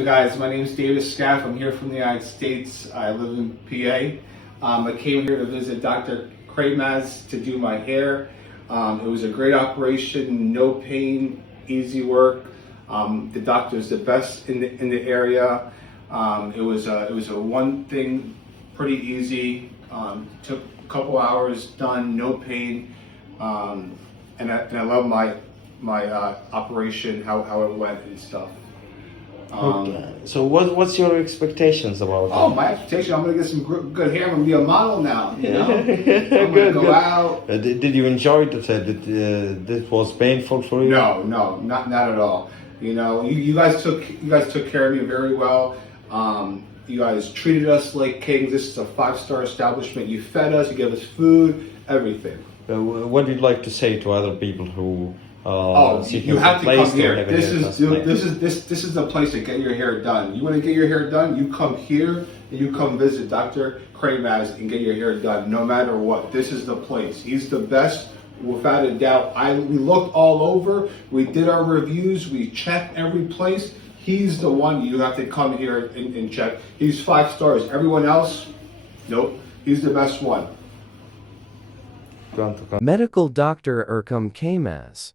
Hey guys, my name is David Scaff. I'm here from the United States. I live in PA. I came here to visit Dr. Caymaz to do my hair. It was a great operation, no pain, easy work. The doctor is the best in the area. It was a one thing, pretty easy. Took a couple hours, done, no pain. And I love my operation, how it went and stuff. Okay. So what's your expectations about that? Oh, my expectation, I'm going to get some good hair. I'm going to be a model now, you know? I'm Good, going to go good. out. Did you enjoy it? Did this was painful for you? No, not at all. You know, you guys took care of me very well. You guys treated us like kings. This is a 5-star establishment. You fed us, you gave us food, everything. What would you like to say to other people who You have to come here. have a This haircut? is the place to get your hair done. You want to get your hair done, you come here and you come visit Dr. Caymaz and get your hair done. No matter what, this is the place. He's the best, without a doubt. We looked all over. We did our reviews. We checked every place. He's the one you have to come here and check. He's 5 stars. Everyone else, nope. He's the best one. Medical Dr. Erkam Caymaz.